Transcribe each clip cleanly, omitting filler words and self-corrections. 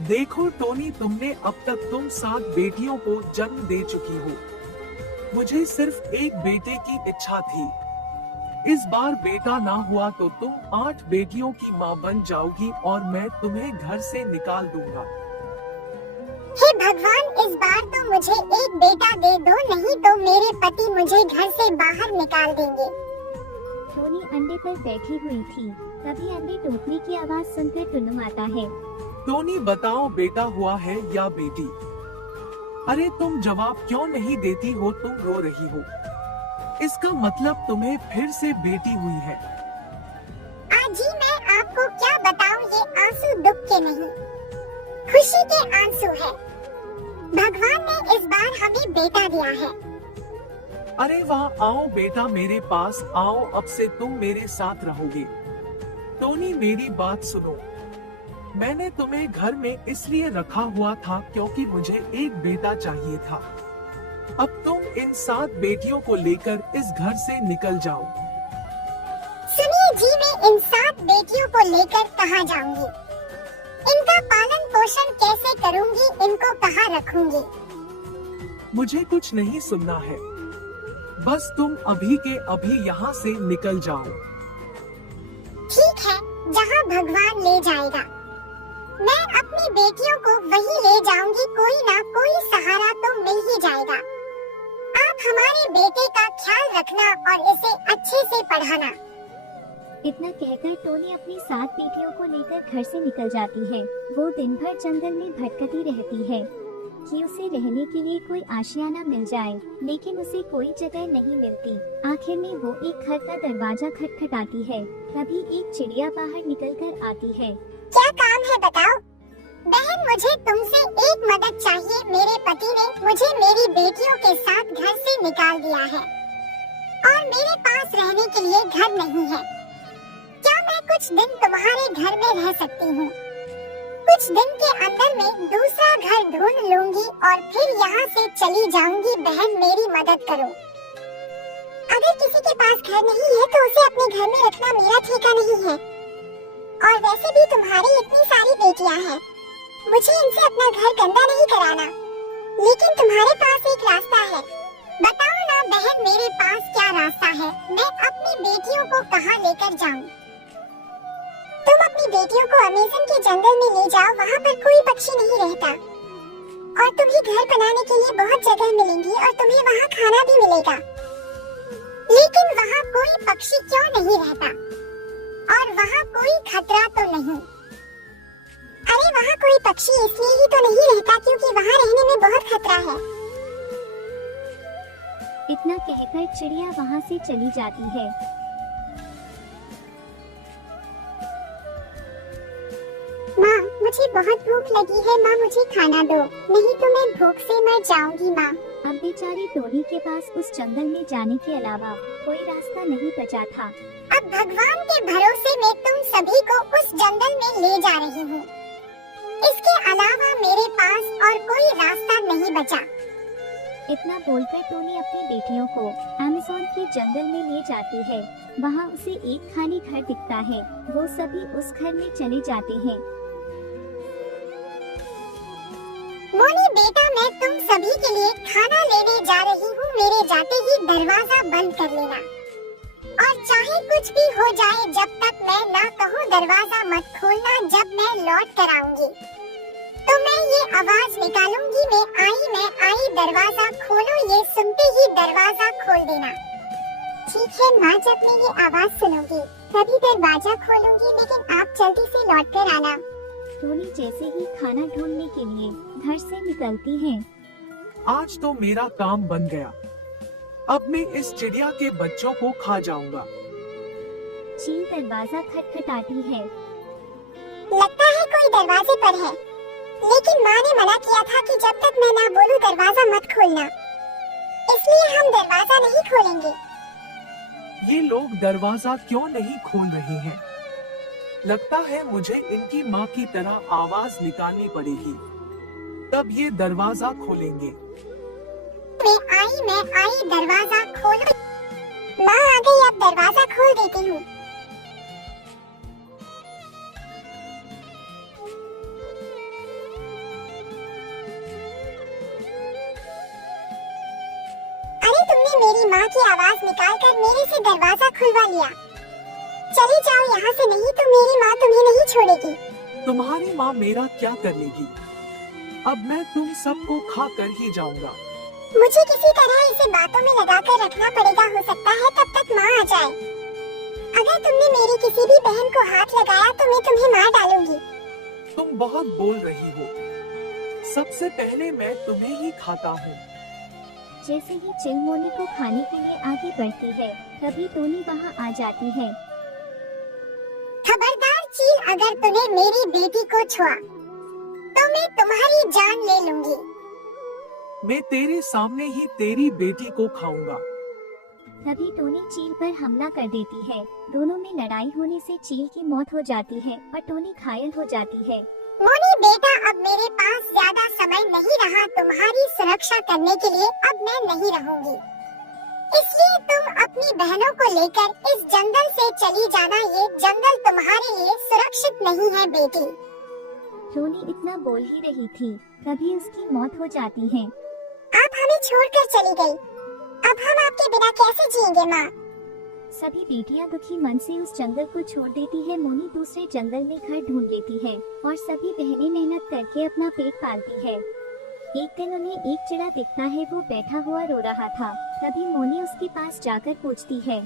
देखो टोनी, तुमने अब तक तुम 7 बेटियों को जन्म दे चुकी हो। मुझे सिर्फ एक बेटे की इच्छा थी। इस बार बेटा ना हुआ तो तुम 8 बेटियों की माँ बन जाओगी और मैं तुम्हें घर से निकाल दूंगा। हे भगवान, इस बार तो मुझे एक बेटा दे दो, नहीं तो मेरे पति मुझे घर से बाहर निकाल देंगे। टोनी अंडे पर बैठी हुई थी। तभी अंडे टूटने की आवाज सुनकर टुन्नू आता है। टोनी, बताओ बेटा हुआ है या बेटी? अरे तुम जवाब क्यों नहीं देती हो? तुम रो रही हो, इसका मतलब तुम्हें फिर से बेटी हुई है। जी मैं आपको क्या बताऊं, ये आंसू दुख के नहीं, खुशी के आंसू है। भगवान ने इस बार हमें बेटा दिया है। अरे वाह, आओ बेटा मेरे पास आओ, अब से तुम मेरे साथ रहोगे। टोनी मेरी बात सुनो, मैंने तुम्हें घर में इसलिए रखा हुआ था क्योंकि मुझे एक बेटा चाहिए था। अब तुम इन 7 बेटियों को लेकर इस घर से निकल जाओ। सुनिए जी, मैं इन 7 बेटियों को लेकर कहाँ जाऊंगी? इनका पालन पोषण कैसे करूंगी? इनको कहाँ रखूंगी? मुझे कुछ नहीं सुनना है, बस तुम अभी के अभी यहाँ से निकल जाओ। ठीक है, जहाँ भगवान ले जाएगा। मैं अपनी बेटियों को वही ले जाऊंगी, कोई ना कोई सहारा तो मिल ही जाएगा। आप हमारे बेटे का ख्याल रखना और इसे अच्छे से पढ़ाना। इतना कहकर टोनी अपनी 7 बेटियों को लेकर घर से निकल जाती है। वो दिन भर जंगल में भटकती रहती है कि उसे रहने के लिए कोई आशियाना मिल जाए, लेकिन उसे कोई जगह नहीं मिलती। आखिर में वो एक घर का दरवाजा खटखटाती है। तभी एक चिड़िया बाहर निकलकर आती है। क्या काम है बताओ? बहन, मुझे तुमसे एक मदद चाहिए। मेरे पति ने मुझे मेरी बेटियों के साथ घर से निकाल दिया है और मेरे पास रहने के लिए घर नहीं है। क्या मैं कुछ दिन तुम्हारे घर में रह सकती हूँ? कुछ दिन के अंदर में दूसरा घर ढूंढ लूंगी और फिर यहाँ से चली जाऊंगी। बहन, मेरी मदद करो। अगर किसी के पास घर नहीं है तो उसे अपने घर में रखना मेरा ठेका नहीं है। और वैसे भी तुम्हारी इतनी सारी बेटियां हैं, मुझे इनसे अपना घर गंदा नहीं कराना। लेकिन तुम्हारे पास एक रास्ता है, बताओ ना बहन, मेरे पास क्या रास्ता है? मैं अपनी बेटियों को कहाँ लेकर जाऊँ? तुम अपनी बेटियों को अमेज़न के जंगल में ले जाओ, वहाँ पर कोई पक्षी नहीं रहता और तुम्हें घर बनाने के लिए बहुत जगह मिलेंगी और तुम्हें वहाँ खाना भी मिलेगा। लेकिन वहाँ कोई पक्षी क्यों नहीं रहता और वहाँ कोई खतरा तो नहीं? अरे वहाँ कोई पक्षी इसलिए ही तो नहीं रहता क्योंकि वहाँ रहने में बहुत खतरा है। इतना कहकर चिड़िया वहाँ से चली जाती है। माँ, मुझे बहुत भूख लगी है। माँ, मुझे खाना दो, नहीं तो मैं भूख से मर जाऊंगी। माँ, अब बेचारी टोनी के पास उस जंगल में जाने के अलावा कोई रास्ता नहीं बचा था। अब भगवान के भरोसे में तुम सभी को उस जंगल में ले जा रही हूँ। इसके अलावा मेरे पास और कोई रास्ता नहीं बचा। इतना बोलकर टोनी अपनी बेटियों को अमेज़न के जंगल में ले जाती है। वहाँ उसे एक खाली घर दिखता है। वो सभी उस घर में चले जाते हैं। मोनी बेटा, मैं तुम सभी के लिए खाना लेने जा रही हूँ। मेरे जाते ही दरवाजा बंद कर लेना और चाहे कुछ भी हो जाए, जब तक मैं ना कहूँ दरवाजा मत खोलना। जब मैं लौट कर आऊंगी तो मैं ये आवाज निकालूंगी, मैं आई, दरवाजा खोलो। ये सुनते ही दरवाजा खोल देना। ठीक है माँ, जब मैं ये आवाज सुनूंगी तभी दरवाजा खोलूंगी, लेकिन आप जल्दी से लौट कर आना। टोनी जैसे ही खाना ढूंढने के लिए घर से निकलती है। आज तो मेरा काम बन गया, अब मैं इस चिड़िया के बच्चों को खा जाऊंगा। चील दरवाजा खटखटाती है। लगता है कोई दरवाजे पर है, लेकिन माँ ने मना किया था कि जब तक मैं ना बोलूं दरवाजा मत खोलना, इसलिए हम दरवाजा नहीं खोलेंगे। ये लोग दरवाजा क्यों नहीं खोल रहे हैं? लगता है मुझे इनकी माँ की तरह आवाज निकालनी पड़ेगी, तब ये दरवाजा खोलेंगे। मैं आई, दरवाजा खोलो। माँ आ गई, अब दरवाजा खोल देती हूँ। माँ की आवाज निकालकर मेरे से दरवाजा खुलवा लिया। चली जाओ यहाँ से, नहीं तो मेरी माँ तुम्हें नहीं छोड़ेगी। तुम्हारी माँ मेरा क्या कर लेगी? अब मैं तुम सबको खा कर ही जाऊंगा। मुझे किसी तरह इसे बातों में लगाकर रखना पड़ेगा, हो सकता है तब तक माँ आ जाए। अगर तुमने मेरी किसी भी बहन को हाथ लगाया तो मैं तुम्हें मार डालूंगी। तुम बहुत बोल रही हो। सबसे पहले मैं तुम्हें ही खाता हूँ। जैसे ही चिल मोनी को खाने के लिए आगे बढ़ती है, तभी टोनी वहाँ आ जाती है। खबरदार चील, अगर तूने मेरी बेटी को छुआ तो मैं तुम्हारी जान ले लूंगी। मैं तेरे सामने ही तेरी बेटी को खाऊंगा। तभी टोनी चील पर हमला कर देती है। दोनों में लड़ाई होने से चील की मौत हो जाती है और टोनी घायल हो जाती है। मोनी बेटा, अब मेरे पास ज्यादा समय नहीं रहा तुम्हारी सुरक्षा करने के लिए। अब मैं नहीं रहूंगी, इसलिए तुम अपनी बहनों को लेकर इस जंगल से चली जाना। ये जंगल तुम्हारे लिए सुरक्षित नहीं है बेटी। टोनी इतना बोल ही रही थी, तभी उसकी मौत हो जाती है। आप हमें छोड़कर चली गई, अब हम आपके बिना कैसे जिएंगे माँ? सभी बेटियां दुखी मन से उस जंगल को छोड़ देती है। मोनी दूसरे जंगल में घर ढूंढ लेती है और सभी बहनें मेहनत करके अपना पेट पालती है। एक दिन उन्हें एक चिड़ा दिखता है, वो बैठा हुआ रो रहा था। तभी मोनी उसके पास जाकर पूछती है,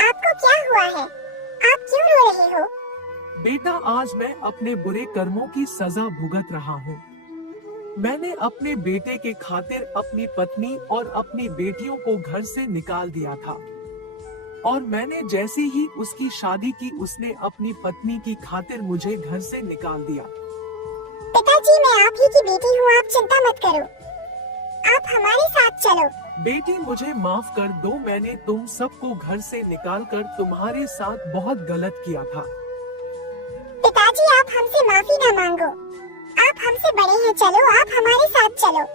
आपको क्या हुआ है? आप क्यों रो रहे हो? बेटा, आज मैं अपने बुरे कर्मों की सजा भुगत रहा हूँ। मैंने अपने बेटे के खातिर अपनी पत्नी और अपनी बेटियों को घर से निकाल दिया था, और मैंने जैसे ही उसकी शादी की, उसने अपनी पत्नी की खातिर मुझे घर से निकाल दिया। पिताजी, मैं आप ही की बेटी हूँ, आप चिंता मत करो, आप हमारे साथ चलो। बेटी, मुझे माफ कर दो, मैंने तुम सबको घर से निकालकर तुम्हारे साथ बहुत गलत किया था। पिताजी, आप हमसे माफी न मांगो, आप हमसे बड़े हैं, चलो आप हमारे साथ चलो।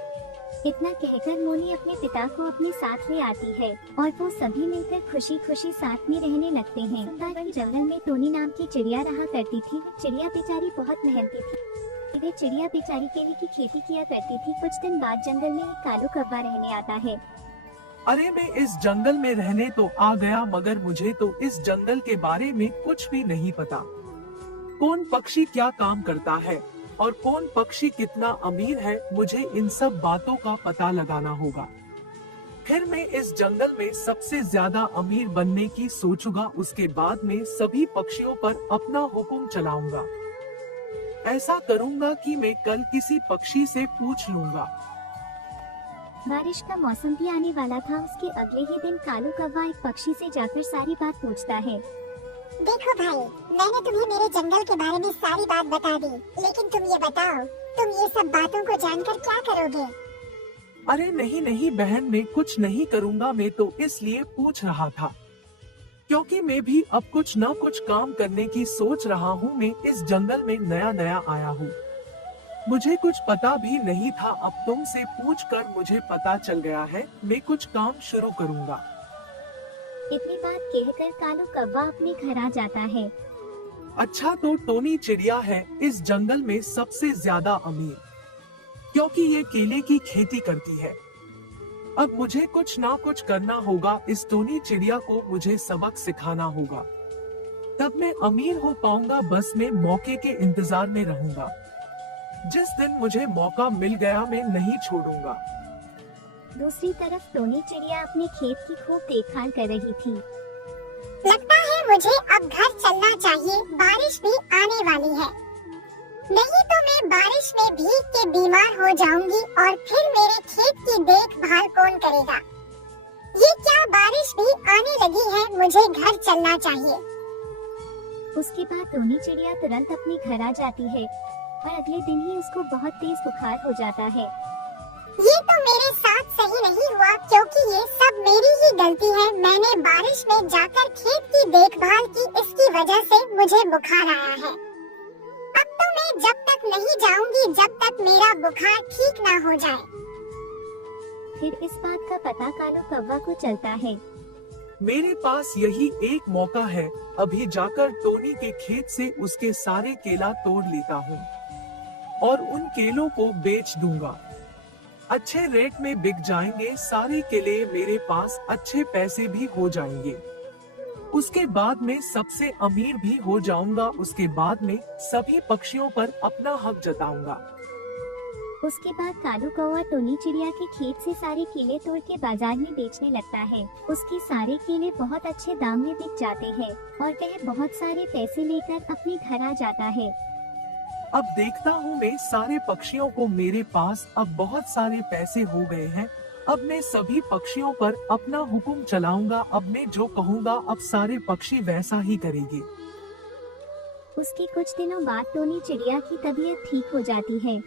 इतना कहकर मोनी अपने पिता को अपने साथ ले आती है और वो सभी मिलकर खुशी खुशी साथ में रहने लगते हैं। वही जंगल में टोनी नाम की चिड़िया रहा करती थी। चिड़िया बेचारी बहुत मेहनती थी। वे चिड़िया बेचारी केले की खेती किया करती थी। कुछ दिन बाद जंगल में एक कालू कौवा रहने आता है। अरे, मैं इस जंगल में रहने तो आ गया, मगर मुझे तो इस जंगल के बारे में कुछ भी नहीं पता। कौन पक्षी क्या काम करता है और कौन पक्षी कितना अमीर है, मुझे इन सब बातों का पता लगाना होगा। फिर मैं इस जंगल में सबसे ज्यादा अमीर बनने की सोचूंगा। उसके बाद में सभी पक्षियों पर अपना हुक्म चलाऊंगा। ऐसा करूंगा कि मैं कल किसी पक्षी से पूछ लूंगा। बारिश का मौसम भी आने वाला था। उसके अगले ही दिन कालू कौवा एक पक्षी से जाकर सारी बात पूछता है। देखो भाई, मैंने तुम्हें मेरे जंगल के बारे में सारी बात बता दी, लेकिन तुम ये बताओ, तुम ये सब बातों को जानकर क्या करोगे? अरे नहीं नहीं बहन, मैं कुछ नहीं करूंगा। मैं तो इसलिए पूछ रहा था क्योंकि मैं भी अब कुछ न कुछ काम करने की सोच रहा हूँ। मैं इस जंगल में नया नया आया हूँ, मुझे कुछ पता भी नहीं था। अब तुमसे पूछकर मुझे पता चल गया है। मैं कुछ काम शुरू करूँगा। इतनी बात कहकर कालू कौवा अपने घर आ जाता है। अच्छा, तो टोनी चिड़िया है इस जंगल में सबसे ज्यादा अमीर, क्योंकि ये केले की खेती करती है। अब मुझे कुछ ना कुछ करना होगा। इस टोनी चिड़िया को मुझे सबक सिखाना होगा, तब मैं अमीर हो पाऊंगा। बस मैं मौके के इंतजार में रहूंगा। जिस दिन मुझे मौका मिल गया, मैं नहीं छोड़ूंगा। दूसरी तरफ टोनी चिड़िया अपने खेत की खूब देखभाल कर रही थी। लगता है मुझे अब घर चलना चाहिए, बारिश भी आने वाली है, नहीं तो मैं बारिश में भीग के बीमार हो जाऊंगी और फिर मेरे खेत की देखभाल कौन करेगा? ये क्या, बारिश भी आने लगी है, मुझे घर चलना चाहिए। उसके बाद टोनी चिड़िया तुरंत अपने घर आ जाती है और अगले दिन ही उसको बहुत तेज बुखार हो जाता है। ये तो मेरे साथ सही नहीं हुआ, क्योंकि ये सब मेरी ही गलती है। मैंने बारिश में जाकर खेत की देखभाल की, इसकी वजह से मुझे बुखार आया है। अब तो मैं जब तक नहीं जाऊंगी जब तक मेरा बुखार ठीक ना हो जाए। फिर इस बात का पता कालू कौवा को चलता है। मेरे पास यही एक मौका है। अभी जाकर टोनी के खेत से उसके सारे केला तोड़ लेता हूँ और उन केलों को बेच दूंगा। अच्छे रेट में बिक जाएंगे सारे केले, मेरे पास अच्छे पैसे भी हो जाएंगे। उसके बाद मैं सबसे अमीर भी हो जाऊंगा। उसके बाद मैं सभी पक्षियों पर अपना हक जताऊंगा। उसके बाद कालू कौवा टोनी चिड़िया के खेत से सारे केले तोड़ के बाजार में बेचने लगता है। उसके सारे केले बहुत अच्छे दाम में बिक जाते हैं और वह बहुत सारे पैसे लेकर अपने घर आ जाता है। अब देखता हूँ मैं सारे पक्षियों को, मेरे पास अब बहुत सारे पैसे हो गए हैं। अब मैं सभी पक्षियों पर अपना हुक्म चलाऊंगा। अब मैं जो कहूँगा अब सारे पक्षी वैसा ही करेंगे। उसके कुछ दिनों बाद टोनी चिड़िया की तबीयत ठीक हो जाती है।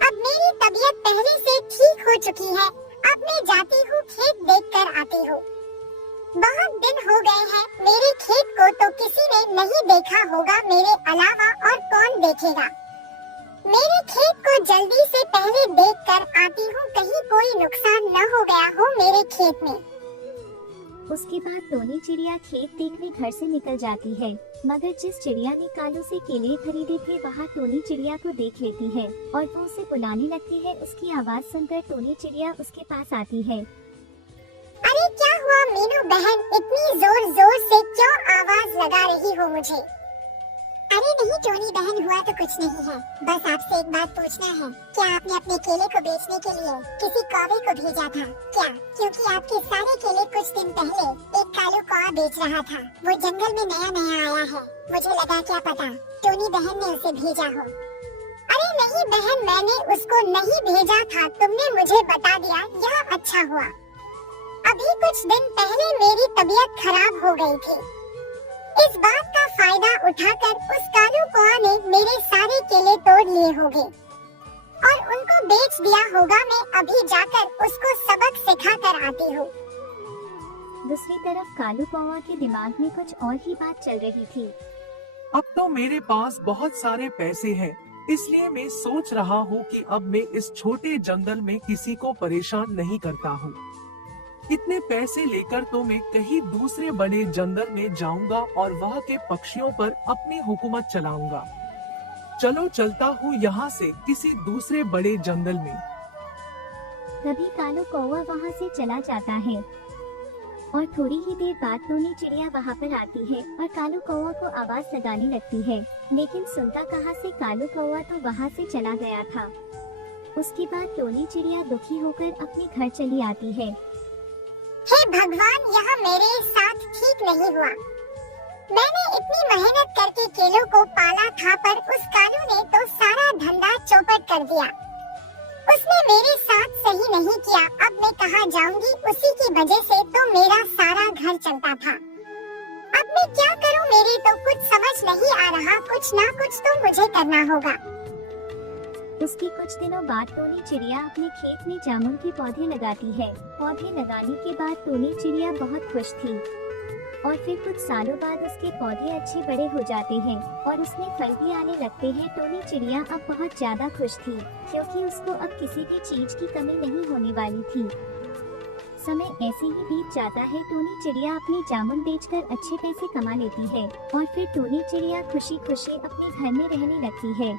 अब मेरी तबीयत पहले से ठीक हो चुकी है। अब मैं जाती हूँ खेत देखकर आती हूँ। बहुत दिन हो गए हैं मेरे खेत को तो किसी ने नहीं देखा होगा मेरे अलावा, और कौन देखेगा। मेरे खेत को जल्दी से पहले देखकर आती हूँ, कहीं कोई नुकसान न हो गया हो मेरे खेत में। उसके बाद टोनी चिड़िया खेत देखने घर से निकल जाती है, मगर जिस चिड़िया ने कालू से केले खरीदे थे वहाँ टोनी चिड़िया को देख लेती है और वो उसे बुलाने लगती है। उसकी आवाज सुनकर टोनी चिड़िया उसके पास आती है। अरे क्या हुआ मीनू बहन, इतनी जोर जोर से क्यों आवाज लगा रही हो मुझे? अरे नहीं टोनी बहन, हुआ तो कुछ नहीं है, बस आपसे एक बात पूछना है। क्या आपने अपने केले को बेचने के लिए किसी कौवे को भेजा था क्या? क्योंकि आपके सारे केले कुछ दिन पहले एक कालू कौवा बेच रहा था। वो जंगल में नया नया आया है, मुझे लगा क्या पता टोनी बहन ने उसे भेजा हो। अरे नहीं बहन, मैंने उसको नहीं भेजा था, तुमने मुझे बता दिया, यह अच्छा हुआ। अभी कुछ दिन पहले मेरी तबीयत खराब हो गई थी। इस बात का फायदा उठाकर उस कालू कौवा ने मेरे सारे केले तोड़ लिए होंगे और उनको बेच दिया होगा। मैं अभी जाकर उसको सबक सिखा कर आती हूँ। दूसरी तरफ कालू कौवा के दिमाग में कुछ और ही बात चल रही थी। अब तो मेरे पास बहुत सारे पैसे हैं, इसलिए मैं सोच रहा हूँ कि अब मैं इस छोटे जंगल में किसी को परेशान नहीं करता हूँ। इतने पैसे लेकर तो मैं कहीं दूसरे बड़े जंगल में जाऊंगा और वहाँ के पक्षियों पर अपनी हुकूमत चलाऊंगा। चलो चलता हूँ यहाँ से किसी दूसरे बड़े जंगल में। तभी कालू कौवा वहाँ से चला जाता है और थोड़ी ही देर बाद टोनी चिड़िया वहाँ पर आती है और कालू कौवा को आवाज लगाने लगती है, लेकिन सुनता कहाँ से कालू कौवा तो वहाँ से चला गया था। उसके बाद टोनी चिड़िया दुखी होकर अपने घर चली आती है। हे भगवान, यह मेरे साथ ठीक नहीं हुआ। मैंने इतनी मेहनत करके केलों को पाला था, पर उस कालू ने तो सारा धंधा चौपट कर दिया। उसने मेरे साथ सही नहीं किया। अब मैं कहाँ जाऊंगी? उसी की वजह से तो मेरा सारा घर चलता था। अब मैं क्या करूं? मेरे तो कुछ समझ नहीं आ रहा। कुछ ना कुछ तो मुझे करना होगा। उसके कुछ दिनों बाद टोनी चिड़िया अपने खेत में जामुन के पौधे लगाती है। पौधे लगाने के बाद टोनी चिड़िया बहुत खुश थी और फिर कुछ सालों बाद उसके पौधे अच्छे बड़े हो जाते हैं और उसमें फल भी आने लगते हैं। टोनी चिड़िया अब बहुत ज्यादा खुश थी क्योंकि उसको अब किसी भी चीज की कमी नहीं होने वाली थी। समय ऐसे ही बीत जाता है। टोनी चिड़िया अपने जामुन बेचकर अच्छे पैसे कमा लेती है और फिर टोनी चिड़िया खुशी खुशी अपने घर में रहने लगती है।